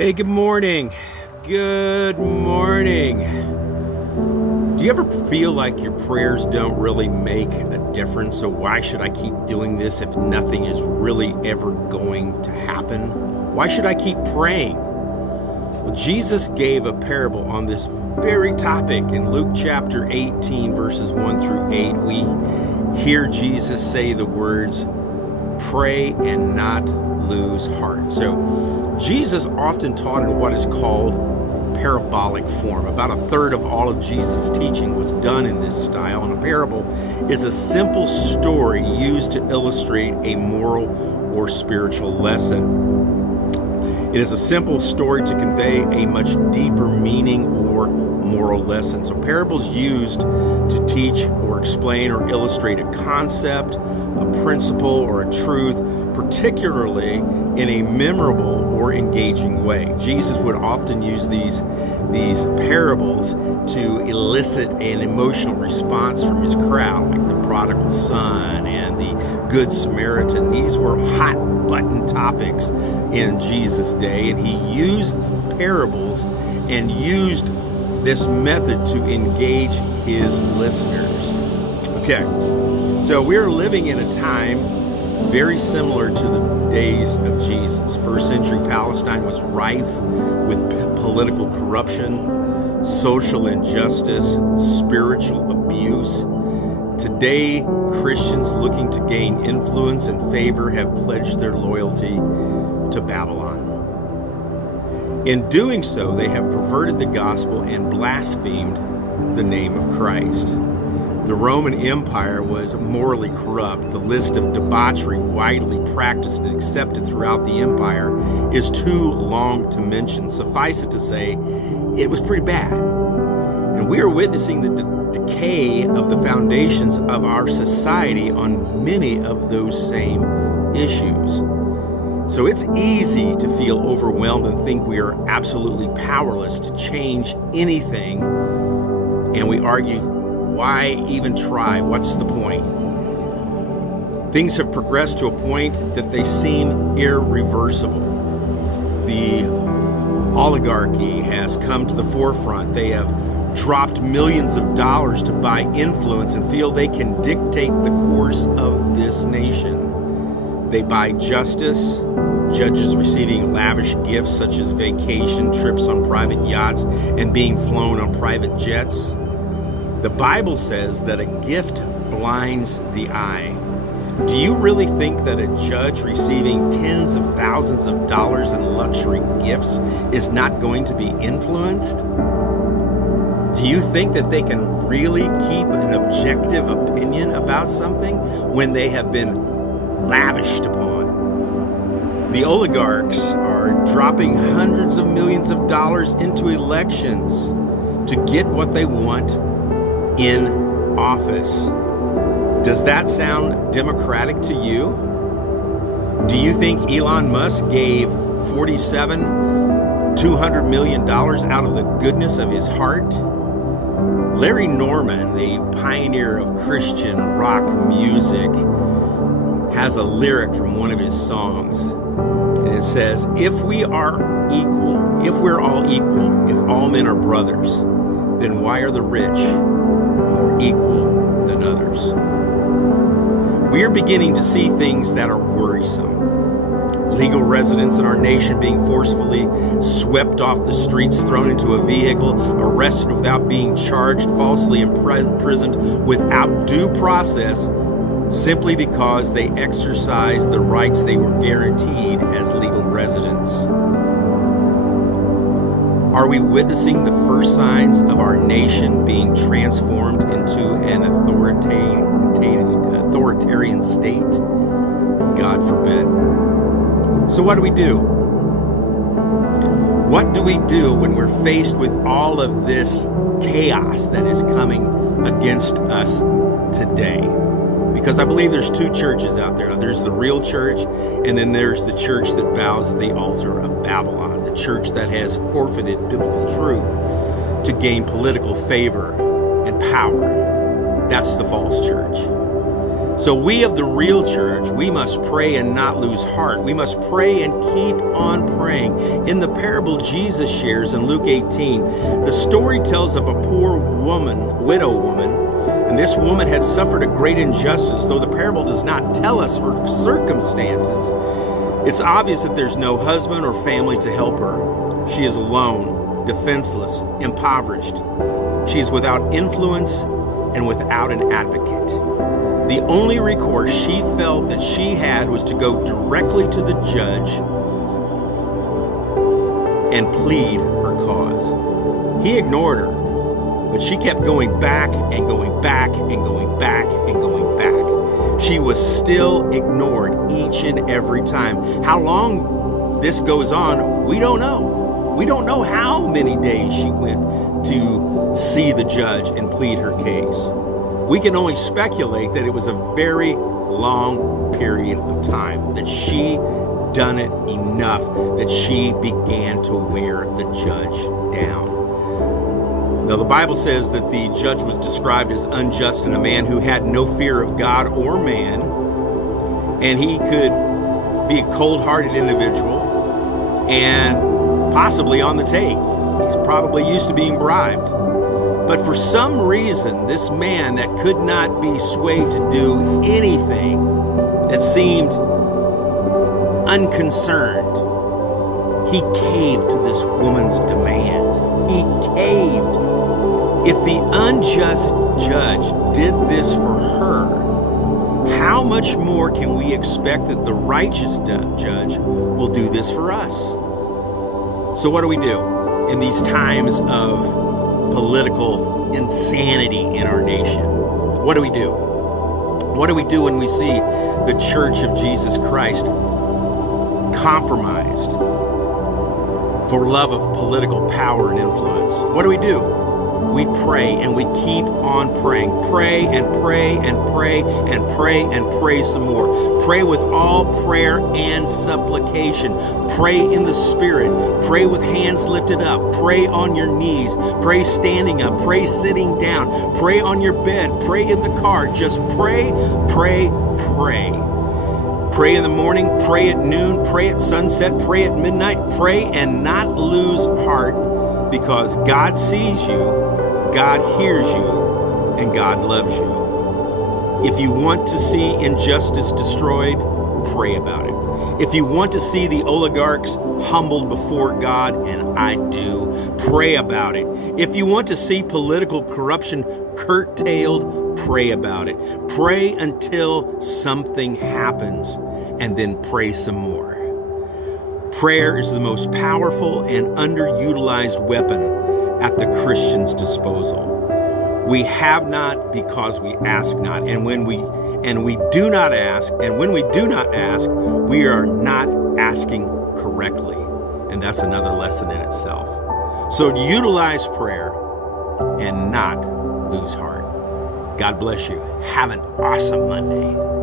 Hey, good morning. Good morning. Do you ever feel like your prayers don't really make a difference? So why should I keep doing this if nothing is really ever going to happen? Why should I keep praying? Well, Jesus gave a parable on this very topic in Luke chapter 18, verses 1 through 8. We hear Jesus say the words, "Pray and not lose heart." So Jesus often taught in what is called parabolic form. About a third of all of Jesus' teaching was done in this style, and a parable is a simple story used to illustrate a moral or spiritual lesson. It is a simple story to convey a much deeper meaning or moral lesson. So parables used to teach or explain or illustrate a concept, a principle, or a truth, particularly in a memorable or engaging way. Jesus would often use these parables to elicit an emotional response from his crowd, like the prodigal son and the good Samaritan. These were hot button topics in Jesus' day, and he used parables and used this method to engage his listeners. Okay, so we're living in a time very similar to the days of Jesus. First century Palestine was rife with political corruption, social injustice, spiritual abuse. Today, Christians looking to gain influence and favor have pledged their loyalty to Babylon. In doing so, they have perverted the gospel and blasphemed the name of Christ. The Roman Empire was morally corrupt. The list of debauchery widely practiced and accepted throughout the empire is too long to mention. Suffice it to say, it was pretty bad. And we are witnessing the decay of the foundations of our society on many of those same issues. So it's easy to feel overwhelmed and think we are absolutely powerless to change anything. And we argue, why even try? What's the point? Things have progressed to a point that they seem irreversible. The oligarchy has come to the forefront. They have dropped millions of dollars to buy influence and feel they can dictate the course of this nation. They buy justice, judges receiving lavish gifts such as vacation trips on private yachts and being flown on private jets. The Bible says that a gift blinds the eye. Do you really think that a judge receiving tens of thousands of dollars in luxury gifts is not going to be influenced? Do you think that they can really keep an objective opinion about something when they have been lavished upon? The oligarchs are dropping hundreds of millions of dollars into elections to get what they want in office. Does that sound democratic to you? Do you think Elon Musk gave $200 million out of the goodness of his heart? Larry Norman, the pioneer of Christian rock music, has a lyric from one of his songs. And it says, if we're all equal, if all men are brothers, then why are the rich more equal than others? We are beginning to see things that are worrisome. Legal residents in our nation being forcefully swept off the streets, thrown into a vehicle, arrested without being charged, falsely imprisoned without due process, simply because they exercised the rights they were guaranteed as legal residents. Are we witnessing the first signs of our nation being transformed into an authoritarian state? God forbid. So what do we do? What do we do when we're faced with all of this chaos that is coming against us today? Because I believe there's two churches out there. There's the real church, and then there's the church that bows at the altar of Babylon, the church that has forfeited biblical truth to gain political favor and power. That's the false church. So we of the real church, we must pray and not lose heart. We must pray and keep on praying. In the parable Jesus shares in Luke 18, the story tells of a poor woman, widow woman, and this woman had suffered a great injustice. Though the parable does not tell us her circumstances, it's obvious that there's no husband or family to help her. She is alone, defenseless, impoverished. She is without influence and without an advocate. The only recourse she felt that she had was to go directly to the judge and plead her cause. He ignored her, but she kept going back and going back and going back and going back. She was still ignored each and every time. How long this goes on, we don't know. We don't know how many days she went to see the judge and plead her case. We can only speculate that it was a very long period of time, that she done it enough that she began to wear the judge down. Now, the Bible says that the judge was described as unjust and a man who had no fear of God or man, and he could be a cold-hearted individual and possibly on the take. He's probably used to being bribed. But for some reason, this man that could not be swayed to do anything, that seemed unconcerned, he caved to this woman's demands. He caved. If the unjust judge did this for her, how much more can we expect that the righteous judge will do this for us? So what do we do in these times of political insanity in our nation? What do we do? What do we do when we see the Church of Jesus Christ compromised for love of political power and influence? What do? We pray and we keep on praying. Pray and pray and pray and pray and pray some more. Pray with all prayer and supplication. Pray in the Spirit. Pray with hands lifted up. Pray on your knees. Pray standing up. Pray sitting down. Pray on your bed. Pray in the car. Just pray, pray, pray. Pray in the morning. Pray at noon. Pray at sunset. Pray at midnight. Pray and not lose heart, because God sees you, God hears you, and God loves you. If you want to see injustice destroyed, pray about it. If you want to see the oligarchs humbled before God, and I do, pray about it. If you want to see political corruption curtailed, pray about it. Pray until something happens, and then pray some more. Prayer is the most powerful and underutilized weapon at the Christian's disposal. We have not because we ask not. And when we do not ask, and when we do not ask, we are not asking correctly. And that's another lesson in itself. So utilize prayer and not lose heart. God bless you. Have an awesome Monday.